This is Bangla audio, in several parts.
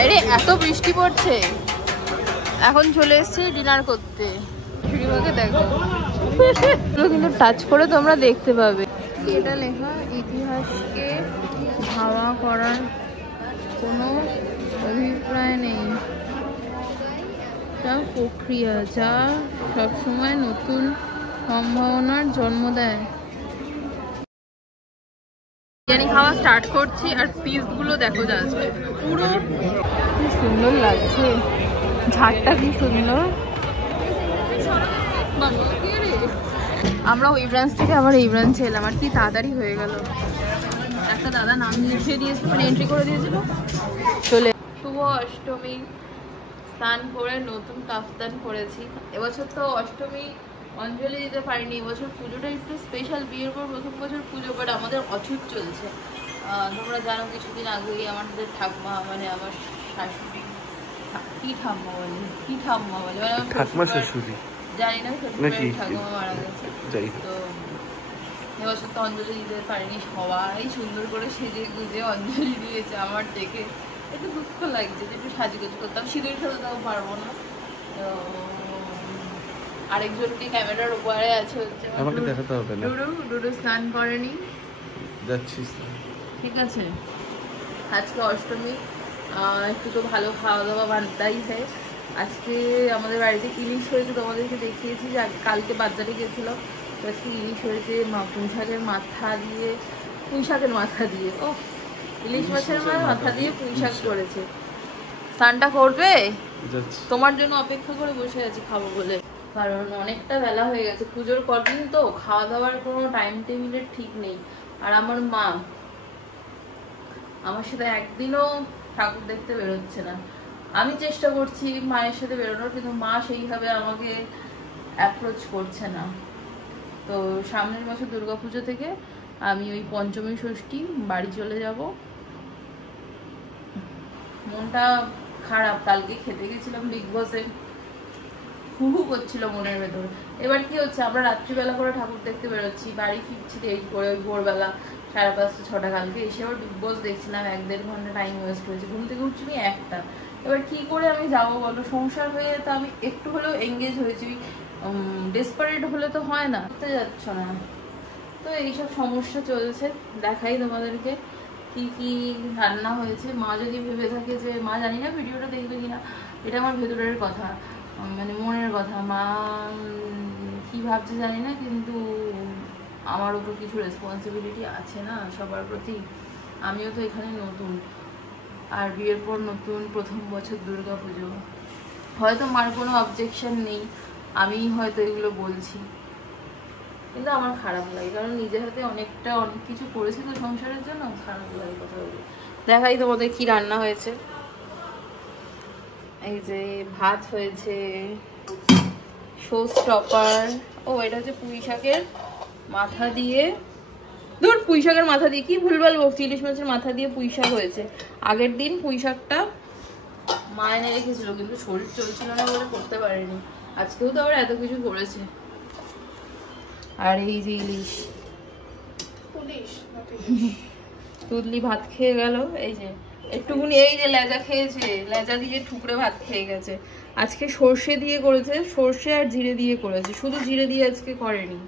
বাইরে এত বৃষ্টি পড়ছে। এখন চলে এসেছি ডিনার করতে। শুরিমাকে দেখো, কিন্তু টাচ করে তোমরা দেখতে পাবে। এটা লেখা ইতিহাসকে ধাওয়া করার কোনো অভিপ্রায় নেই, তা প্রক্রিয়া যা সবসময় নতুন সম্ভাবনার জন্ম দেয়। বিরিয়ানি খাওয়া স্টার্ট করছি। আর পিসগুলো দেখো জাস্ট পুরো কি সুন্দর লাগছে, ঝাড়টা কি সুন্দর। আমরা ওই ব্রাঞ্চ থেকে আবার এই ব্রাঞ্চে এলাম, আর কি তাড়াতাড়ি হয়ে গেল। একটা দাদা নাম লিখে দিয়েছিল, মানে এন্ট্রি করে দিয়েছিল। চলে শুভ অষ্টমী, স্নান করে নতুন কাফতান পরেছি। এবছর তো অষ্টমী অঞ্জলি দিতে পারিনি, এবছর পুজোটা একটু স্পেশাল। বিয়ের পর প্রথম বছর পুজো, বাট আমাদের অছুট চলছে। তোমরা জানো কিছুদিন আগেই আমাদের ঠাকুমা, মানে আমার শাশুড়ি, কি ঠাম্মা বলে ঠাকুমা শাশুড়ি জানি না, ঠাকুমা মারা গেছে। তো এবছর তো অঞ্জলি দিতে পারিনি। সবাই সুন্দর করে সেজে গুজে অঞ্জলি দিয়েছে, আমার দেখে একটু দুঃখ লাগছে যে একটু সাজগোজ করতাম। সিঁদুর খেতে তাও পারবো না। তো আরেকজনকে ক্যামেরার উপরে আছে হচ্ছে আমাকে দেখাতে হবে না। ডুডু স্নান করেনি, যাচ্ছি। ঠিক আছে, আজকে অষ্টমী, একটু তো ভালো খাওয়া দাওয়া বানতেই হয়। আজকে আমাদের বাড়িতে ইলিশ হয়েছে, তোমাদেরকে দেখিয়েছি যে কালকে বাজারে গেছিলাম। তো আজকে ইলিশ হয়েছে পুঁই শাকের মাথা দিয়ে, ও ইলিশ মাছের মাথা দিয়ে পুঁই শাক করেছে। স্নানটা করবে, তোমার জন্য অপেক্ষা করে বসে আছি খাবো বলে, কারণ অনেকটা বেলা হয়ে গেছে। পুজোর কদিন তো খাওয়া দাওয়ার কোনো টাইম টেবিলের ঠিক নেই। আর আমার মা আমার সাথে একদিনও ঠাকুর দেখতে বেরোচ্ছে না। আমি চেষ্টা করছি মায়ের সাথে বেরোনোর, কিন্তু মা সেইভাবে আমাকে অ্যাপ্রোচ করছে না। তো সামনের বছর দুর্গাপুজো থেকে আমি ওই পঞ্চমী ষষ্ঠী বাড়ি চলে যাব। মনটা খারাপ, কালকে খেতে গেছিলাম বিগ বসে, হু করছিল মনের ভেতর। এবার কি হচ্ছে, আমরা রাত্রিবেলা করে ঠাকুর দেখতে বেরোচ্ছি, বাড়ি ফিরছি দেরি করে ওই ভোরবেলা 5:30 6টা। কালকে এসে আবার বিগ বস দেখছিলাম, 1-1.5 ঘন্টা টাইম ওয়েস্ট হয়েছে। ঘুম থেকে উঠছি 1টা। এবার কি করে আমি যাবো বলো? সংসার হয়ে তো আমি একটু হলেও এঙ্গেজ হয়েছি, ডেসপারেট হলে তো হয় না, করতে যাচ্ছ না। তো এইসব সমস্যা চলছে। দেখাই তোমাদেরকে কি কি রান্না হয়েছে। মা যদি ভেবে থাকে যে, মা জানি না ভিডিওটা দেখবে কিনা, এটা আমার ভেতরের কথা, মানে মনের কথা। মা কি ভাবছে জানি না, কিন্তু আমার ওপর কিছু রেসপন্সিবিলিটি আছে না সবার প্রতি। আমিও তো এখানে নতুন, আর বিয়ের পর নতুন প্রথম বছর দুর্গাপুজো। হয়তো মার কোনো অবজেকশন নেই, আমি হয়তো এগুলো বলছি, কিন্তু আমার খারাপ লাগে, কারণ নিজের হাতে অনেক কিছু করেছি তো সংসারের জন্য, খারাপ লাগে কথা বলে। দেখাই তোমাদের কি রান্না হয়েছে। এই যে ভাত হয়েছে, শো স্টপার, ও এটা হচ্ছে পুঁই শাকের মাথা দিয়ে, পুঁই শাকের মাথা দিয়ে কি ভুলভাল বলছি, ইলিশ মাছের মাথা দিয়ে পুঁই শাক হয়েছে। আগের দিন পুঁই শাকটা মা এনে রেখেছিল, কিন্তু শরীর চলছিল না বলে করতে পারেনি। আজকেও তো আবার এত কিছু করেছে। আর এই যে ইলিশ, তুদলি ভাত খেয়ে গেল। এই যে একটুকুনি, এই যে লেজা খেয়েছে, লেজা দিয়ে ঠুকরে ভাত খেয়ে গেছে। আজকে সর্ষে দিয়ে করেছে, সর্ষে আর জিরে দিয়ে করেছে, শুধু জিরে দিয়ে আজকে করেনি।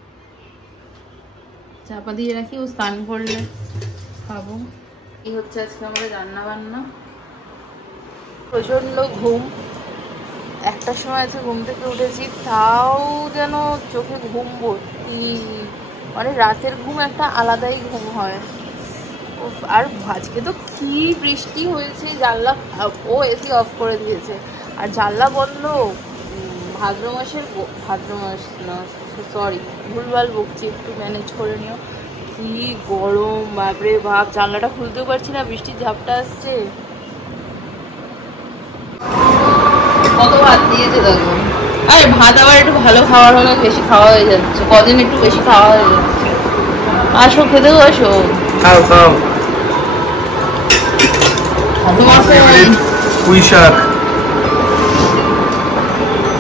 চাপা দিয়ে রাখি, ও স্নান করলে খাবো। এই হচ্ছে আজকে আমাদের রান্না বান্না। প্রচন্ড ঘুম, 1টার সময় আছে ঘুম থেকে উঠেছি, তাও যেন চোখে ঘুম ভর্তি। মানে রাতের ঘুম একটা আলাদাই ঘুম হয়। আর আজকে তো কি বৃষ্টি হয়েছে, জানলা, ও এসি অফ করে দিয়েছে আর জানলা বন্ধ। ভাদ্র মাস না, সরি ভুলভাল বকছি, একটু ম্যানেজ করে নিও। কি গরম বাপরে বাপ, জানলাটা খুলতেও পারছি না, বৃষ্টির ঝাপটা আসছে। কত ভাত দিয়েছে দেখো। আরে ভাত আবার একটু ভালো খাওয়ার হলে বেশি খাওয়া হয়ে যাচ্ছে, কদিন একটু বেশি খাওয়া হয়ে যাচ্ছে। আসো খেতেও আসো, খাও খাও। পুঁই শাক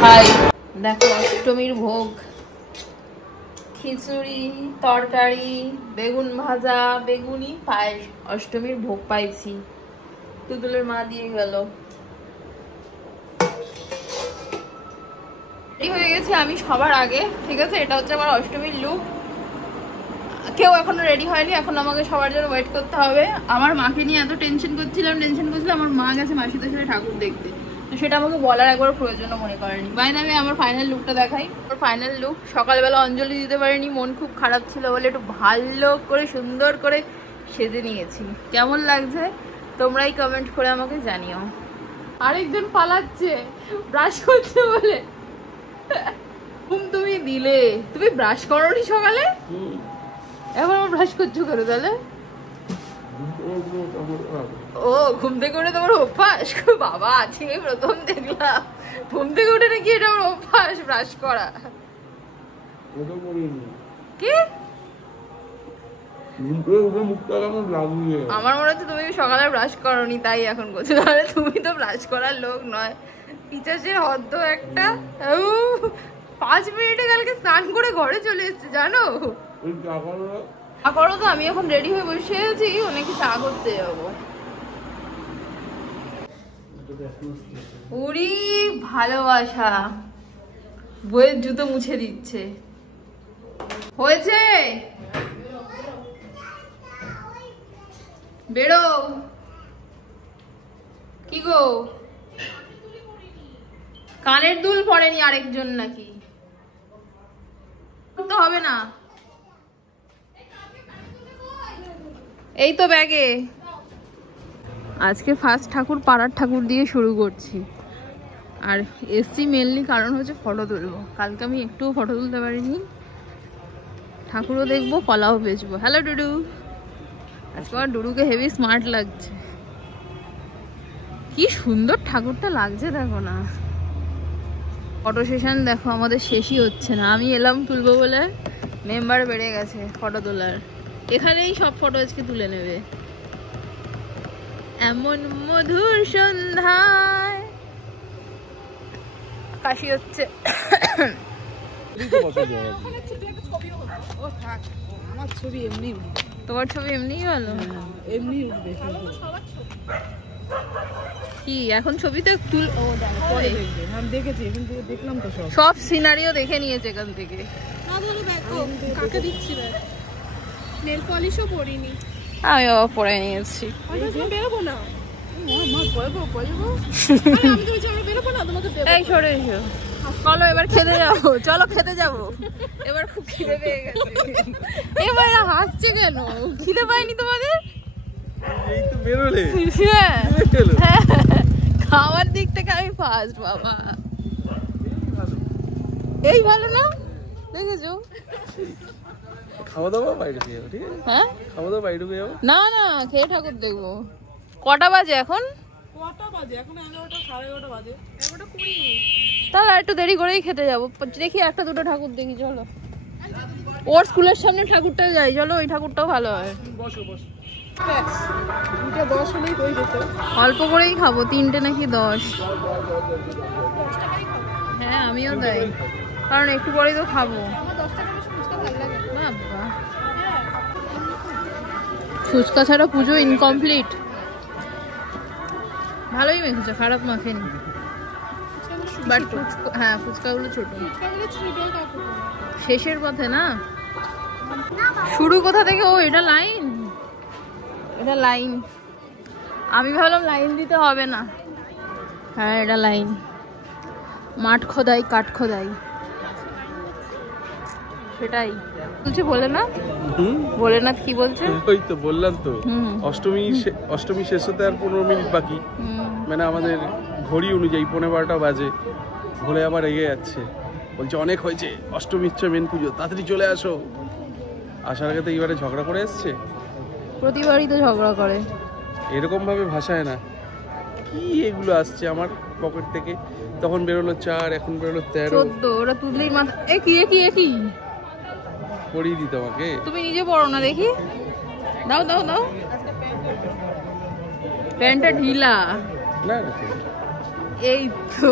খাই। দেখো অষ্টমীর ভোগ, খিচুড়ি, তরকারি, বেগুন ভাজা, বেগুনি পায়েস, অষ্টমীর ভোগ পাইছি। তুতুলের মা দিয়ে গেল। হয়ে গেছে আমি সবার আগে, ঠিক আছে? এটা হচ্ছে আমার অষ্টমীর লুক। কেউ এখনো রেডি হয়নি, এখন আমাকে সবার জন্য ওয়েট করতে হবে। আমার মাকে নিয়ে এত টেনশন করছিলাম আমার মা গেছে মাসিদের সাথে ঠাকুর দেখতে, তো সেটা আমাকে বলার একবার প্রয়োজন মনে করেনি। বাইরে আমি আমার ফাইনাল লুকটা দেখাই। আমার ফাইনাল লুক, সকালবেলা অঞ্জলি দিতে পারিনি, মন খুব খারাপ ছিল বলে একটু ভালো করে সুন্দর করে সেজে নিয়েছি। কেমন লাগছে তোমরাই কমেন্ট করে আমাকে জানিও। আরেকজন পালাচ্ছে ব্রাশ করছে বলে। তুমি দিলে, তুমি ব্রাশ করোনি সকালে, এখন আমার ব্রাশ করছো করে তাহলে? ও ঘুম থেকে উঠে তোমার অভ্যাস? বাবা আজকে প্রথম দেখলাম ঘুম থেকে উঠে নাকি এটা আমার অভ্যাস ব্রাশ করা। কি আমার মনে হচ্ছে তুমি সকালে ব্রাশ করোনি তাই এখন করছো, তাহলে তুমি তো ব্রাশ করার লোক নয়, পিচাসের হদ্দ একটা। 5 মিনিটে কালকে স্নান করে ঘরে চলে এসছে জানো। করো তো, আমি এখন রেডি হয়ে বসে আছি, অনেকে চা করতে যাবো। উরি ভালোবাসা, বইয়ের জুতো মুছে দিচ্ছে। হয়েছে বেরো। কি গো কানের দুল পড়েনি আরেকজন নাকি? তো হবে না, এই তো ব্যাগে। আজকে ফার্স্ট ঠাকুর পাড়ার ঠাকুর দিয়ে শুরু করছি, আর এসছি মেনলি কারণ হচ্ছে ফটো তুলবো। কালকে আমি একটুও ফটো তুলতে পারিনি, ঠাকুরও দেখবো কলাও বেচবো। হ্যালো ডুডু, আজকে আমার ডুডুকে হেভি স্মার্ট লাগছে। কি সুন্দর ঠাকুরটা লাগছে দেখো না। ফটো সেশন দেখো আমাদের শেষই হচ্ছে না। আমি এলাম তুলবো বলে মেম্বার বেড়ে গেছে ফটো তোলার, এখানেই সব ফটো আজকে তুলে নেবে। এমন মধুর সন্ধ্যায় কাশি হচ্ছে। তোমার ছবি এমনি ভালো, এমনি কি এখন ছবিতে তুল দেখেছি, দেখলাম তো সব সিনারিও দেখে নিয়েছে এখান থেকে। কাকে দিচ্ছি নেল পলিশও পরিনি, আমি বাবা পরে নিয়েছি। বেরোবো না, চলো এবার খেতে যাবো, চলো খেতে যাবো। এবার খুব খিদে পেয়ে গেছে। এবার হাসছে কেন? খিদে পায়নি তোমাদের? খাওয়ার দিক থেকে আমি ফার্স্ট বাবা। এই ভালো না দেখেছো? খাওয়া দাওয়া বাইরে দিয়ে যাবো, ঠিক আছে? হ্যাঁ খাওয়া দাওয়া বাইরে দিয়ে যাবো। না না খেয়ে ঠাকুর দেখবো। কটা বাজে এখন? কটা বাজে এখন? 11টা, 11:30 বাজে। 11:20। তাহলে একটু দেরি করেই খেতে যাবো। দেখি একটা দুটো ঠাকুর দেখি, চলো। ওর স্কুলের সামনে ঠাকুরটা যাই, চলো। ওই ঠাকুরটাও ভালো হয়। বসো বসো। 10 হলেই হয়ে যেত। অল্প করেই খাবো, 3টে নাকি 10। হ্যাঁ আমিও তাই, কারণ একটু পরেই তো খাবো। ফুচকা ছাড়া পুজো ইনকমপ্লিট। ভালোই মেখেছে, খারাপ মাখেনি। বাট হ্যাঁ ফুচকাগুলো ছোট। শেষের পথে না, শুরু কোথা থেকে? ও এটা লাইন, এটা লাইন। আমি ভাবলাম লাইন দিতে হবে না। হ্যাঁ এটা লাইন। মাঠ খোদাই, কাঠ খোদাই, সেটাই বলছে। বলে না, বলে না কি বলছে? ওই তো বললাম তো, অষ্টমী শেষ হতে আর 15 মিনিট বাকি। মানে আমাদের ঘড়ি অনুযায়ী 11:15 বাজে। ভোলে আবার এগিয়ে যাচ্ছে, বলছে অনেক হয়েছে, অষ্টমী হচ্ছে মেন পুজো, তাড়াতাড়ি চলে আসো। আসার আগে তো এইবারে ঝগড়া করে এসছে। প্রতিবারই তো ঝগড়া করে, এরকম ভাবে ভাষায় না। কি এগুলো আসছে আমার পকেট থেকে? তখন বেরোলো 4, এখন বেরোলো 13। 14। ওরা তুললেই মাথা। এ কি এ কি এ কি পড়িয়ে দিত আমাকে। তুমি নিজে পড়ো না দেখি। দাও দাও দাও। প্যান্টটা ঢিলা। না না এই তো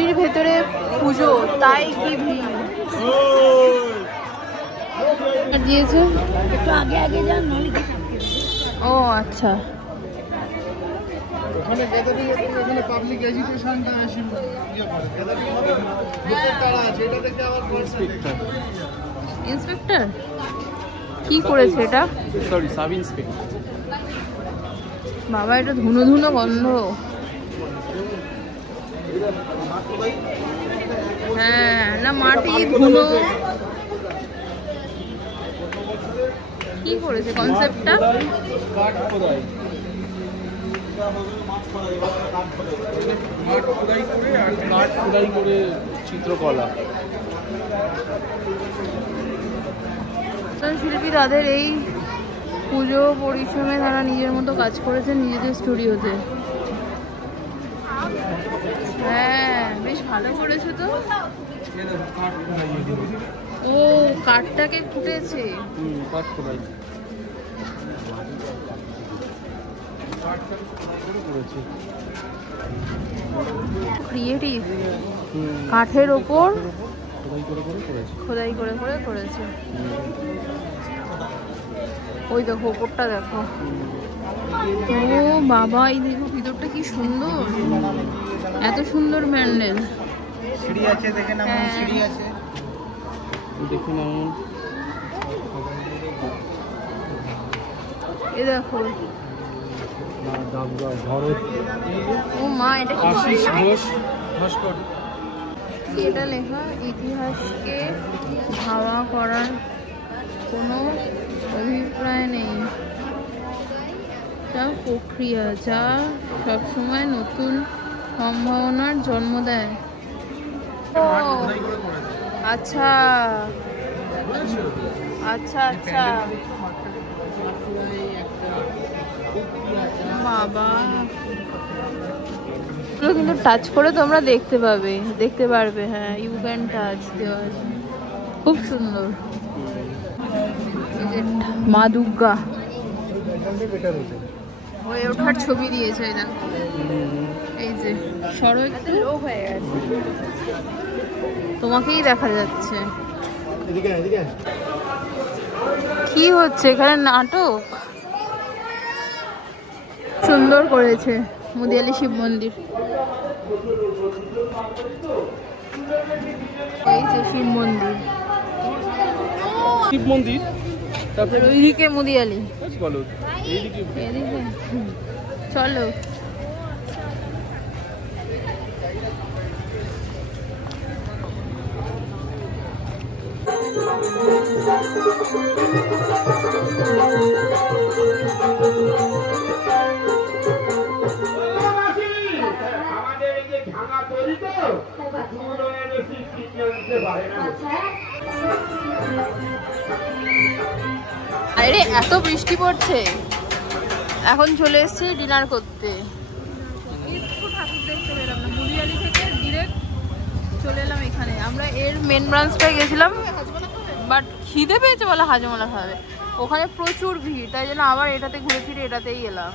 এর ভেতরে পুজো, তাই কি ভিড় দিয়েছে। একটু আগে আগে যান, নইলে ও আচ্ছা, ওখানে গ্যাদারিং ওখানে পাবলিক এজিটেশনটা বেশি ইয়ে করে। গ্যাদারিং হবে লোকের তাড়া আছে, এটা দেখে আবার ইন্সপেক্টর। ইন্সপেক্টর কি করেছে এটা? Sorry, sub inspector. বাবা এটা ধুনো ধুনো গন্ধ। হ্যাঁ না, মাটি ধুনো। কি করেছে কনসেপ্টটা? কাঠ খোদাই, কাঠ খোদাই করে আর কাঠ খোদাই করে চিত্রকলা। শিল্পী তাদের এই পুজো পরিশ্রমে তারা নিজের মতো কাজ করেছেন নিজেদের স্টুডিওতে। হ্যাঁ বেশ ভালো করেছে তো। ও কাঠটাকে ফুটেছে। কাঠ খোদাই ক্রিয়েটিভ, কাঠের ওপর খোদাই করে খোদাই করে করেছে। ওই দেখো ওপরটা দেখো। ও বাবা, এই দেখো ভিতরটা কি সুন্দর, এত সুন্দর প্যান্ডেল। সিঁড়ি আছে, দেখে নাম সিঁড়ি আছে, দেখে নাম। এই দেখো, ও মা এটা কি আশিস ঘোষ ভাস্কর। এটা লেখা ইতিহাসকে ধাওয়া করার কোনো অভিপ্রায় নেই, তা প্রক্রিয়া যা সবসময় নতুন সম্ভাবনার জন্ম দেয়। ও আচ্ছা আচ্ছা আচ্ছা, বাবা কিন্তু টাচ করে তোমরা দেখতে পারবে। হ্যাঁ ইউ ক্যান টাচ, দেওয়া আছে, খুব সুন্দর। মা দুর্গা হয়ে ওঠার ছবি দিয়েছে, এই যে সরো একটু লো হয়ে গেছে, তোমাকেই দেখা যাচ্ছে। কি হচ্ছে এখানে? নাটক সুন্দর করেছে মুদিয়ালি শিব মন্দির। এই যে শিব মন্দির, শিব মন্দির, তারপরে ওইদিকে মুদিয়ালি। বলো এইদিকে এদিকে চলো। আরে এত বৃষ্টি পড়ছে, এখন চলে এসেছি ডিনার করতে। ঠাকুর দেখতে পেলাম না, মুদিয়ালি থেকে ডিরেক্ট চলে এলাম এখানে। আমরা এর মেন ব্রাঞ্চটায় গেছিলাম, বাট খিদে পেয়েছে বলে হাজমলা খাবে, ওখানে প্রচুর ভিড়, তাই জন্য আবার এটাতে ঘুরে ফিরে এটাতেই এলাম।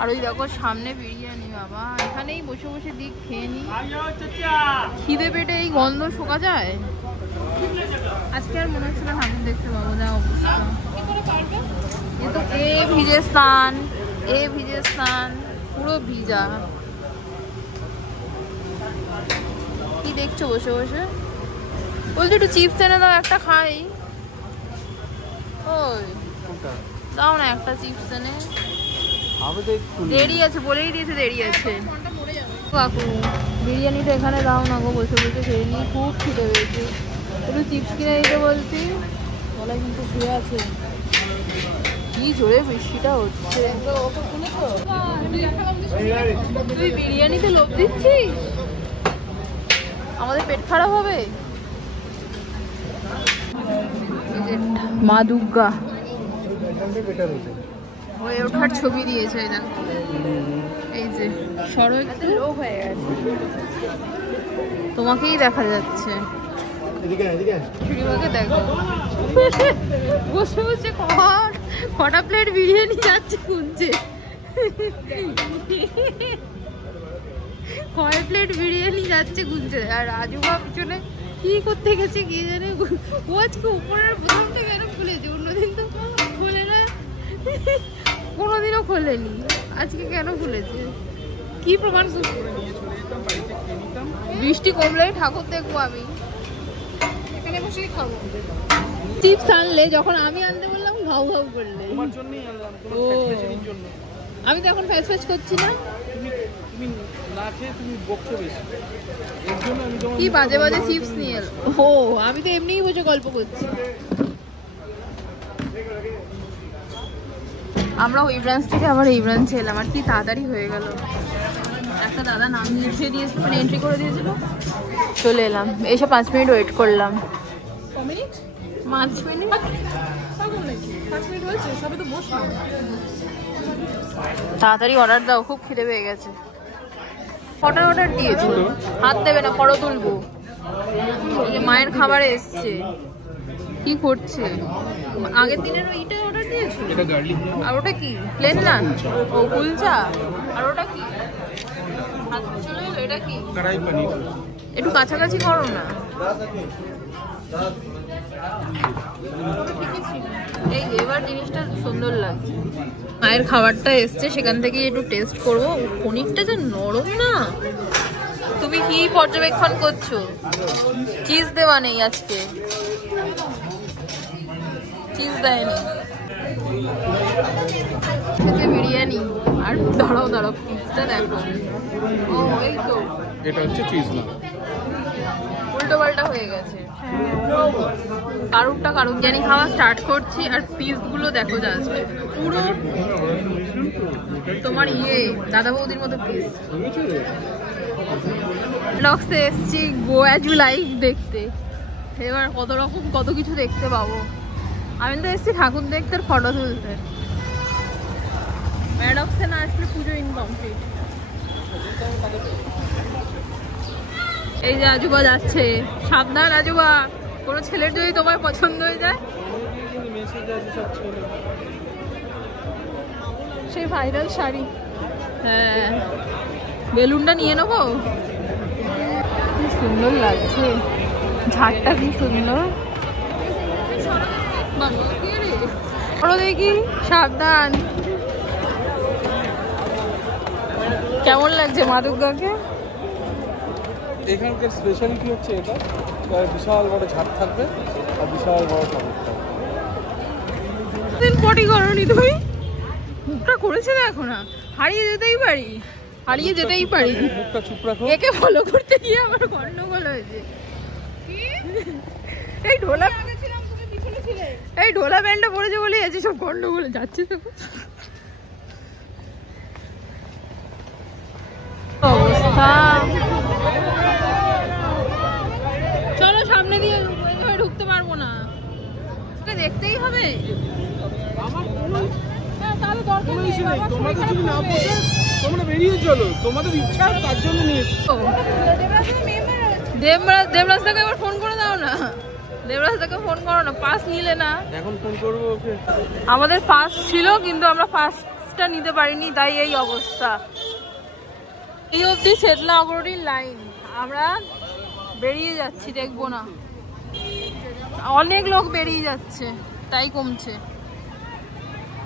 আর ওই দেখো সামনে বিরিয়ানি, বাবা এখানেই বসে বসে দিক খেয়ে নি। খিদে পেটে এই গন্ধ শোকা যায়। আজকে আর মনে হচ্ছে না ঠাকুর দেখতে পাবো, যা অবস্থা। কিন্তু এ ভিজে স্নান, পুরো ভিজা। কি দেখছো বসে বসে? বলছি একটু চিপস এনে দাও, একটা খাই। ওই দাও না একটা চিপস এনে। দেরি আছে, বলেই দিয়েছে দেরি আছে। কাকু বিরিয়ানিটা এখানে দাও না গো, বসে বসে খেয়ে নিই, খুব খিদে পেয়েছে। একটু চিপস কিনে দিতে বলছি, গলায় কিন্তু শুয়ে আছে। কি জোরে বৃষ্টিটা হচ্ছে। তুই বিরিয়ানিতে লোভ দিচ্ছিস? আমাদের পেট খারাপ হবে। মা দুর্গা হয়ে ওঠার ছবি দিয়েছে, এই যে সরো একটু লো হয়ে গেছে, তোমাকেই দেখা যাচ্ছে। দেখো বসে বসে কটা প্লেট বিরিয়ানি যাচ্ছে খুঁজছে। কয় প্লেট বিরিয়ানি যাচ্ছে খুঁজছে। আর রাজুবা পিছনে কি করতে গেছে কি জানে। ও আজকে উপরের প্রথমটা কেন খুলেছে, অন্যদিন তো খোলে না, কোনোদিনও খোলেনি, আজকে কেন খুলেছে? কি প্রমাণ? বৃষ্টি কমলেই ঠাকুর দেখবো আমি, এখানে বসেই খাবো। চিপস আনলে যখন আমি আনতে বললাম ভাউ ভাউ করলে। তোমার জন্যই আনলাম, তোমার ও। ফ্যাশনের জন্য। আমি তো এখন ফ্যাস ফ্যাস করছি না। তুমি না খেয়ে তুমি বকছো বেশি, এর জন্য আমি তোমার কি বাজে বাজে চিপস নিয়ে এলো। ও আমি তো এমনিই বসে গল্প করছি। আমরা ওই ব্রাঞ্চ থেকে আবার এই ব্রাঞ্চে এলাম, আর কি তাড়াতাড়ি হয়ে গেল। একটা দাদা নাম লিখে দিয়েছিল, মানে এন্ট্রি করে দিয়েছিল, চলে এলাম। এসে 5 মিনিট ওয়েট করলাম। 5 মিনিট? 5 মিনিট? পাগল নাকি? 5 মিনিট হয়েছে, সবে তো বসলাম। তাড়াতাড়ি অর্ডার দাও, খুব খিদে পেয়ে গেছে। কটা অর্ডার দিয়েছো? হাত দেবে না, ফটো তুলবো। এই যে মায়ের খাবার এসছে, কি করছে? আগের দিনের ওইটা অর্ডার দিয়েছো? এটা গার্লিক। আর ওটা কি? প্লেন নান? ও কুলচা। আর ওটা কি? হাত চলে এলো, এটা কি? কড়াই পনির। একটু কাছাকাছি করো না। এই এবার জিনিসটা সুন্দর লাগছে। মায়ের খাবারটা এসছে, সেখান থেকে একটু টেস্ট করবো। পনিরটা যে নরম না। তুমি কি পর্যবেক্ষণ করছো? চিজ দেওয়া নেই আজকে, চিজ দেয়নি। বিরিয়ানি। আর দাঁড়াও দাঁড়াও, পিসটা দেখো। ও এই তো, এটা হচ্ছে চিজ না, উল্টো পাল্টা হয়ে গেছে। কারুরটা কারুর জানি খাওয়া স্টার্ট করছি, আর পিস গুলো দেখো জাস্ট পুরো তোমার দাদা বৌদির মতো পিস। ব্লগসে এসছি গো অ্যাজ ইউ লাইক দেখতে, এবার কত রকম কত কিছু দেখতে পাবো। আমি তো এসছি ঠাকুর দেখতে, ফটো তুলতে। ম্যাডক্সে না আসলে পুজো ইনকমপ্লিট। এই যে আজুবা যাচ্ছে, সাবধান আজুবা, কোনো ছেলের যদি তোমার পছন্দ হয়ে যায়। সেই ভাইরাল শাড়ি, হ্যাঁ বেলুনটা নিয়ে নেবো। কি সুন্দর লাগছে, ঝাড়টা কি সুন্দর। বড় দেখি, সাবধান। কেমন লাগছে মা দুর্গাকে? এখানকার স্পেশালিটি হচ্ছে এটা, বিশাল বড় ঝাড় থাকবে আর বিশাল বড় ঠাকুর থাকবে। পটি করনি তুমি? মুখটা করেছে দেখো না, হারিয়ে যেতেই পারি, হারিয়ে যেতেই পারি। মুখটা চুপ রাখো। একে ফলো করতে গিয়ে আমার গন্ডগোল হয়েছে। এই ঢোলা, এই ঢোলা ব্যান্ডটা পড়েছে বলে আছে সব গন্ডগোল যাচ্ছে। তো অবস্থা, চলো সামনে দিয়ে, ঢুকতে পারবো না, দেখতেই হবে। তোমাদের যদি না বসে তোমরা বেরিয়ে চলো, তোমাদের ইচ্ছা তার জন্য নিয়েছি। দেবরাজদাকে এবার ফোন করে দাও না, দেবরাজদাকে ফোন করো না, পাস নিলে না। এখন ফোন করবো ওকে। আমাদের পাস ছিল কিন্তু আমরা পাসটা নিতে পারিনি, তাই এই অবস্থা। এই অবধি শেতলা অগ্রণীর লাইন, আমরা বেরিয়ে যাচ্ছি, দেখবো না। অনেক লোক বেরিয়ে যাচ্ছে, তাই কমছে।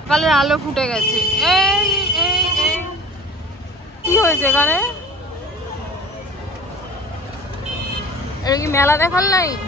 সকালের আলো ফুটে গেছে। এই এই এই কি হয়েছে এখানে? এটা কি মেলা দেখার লাইন?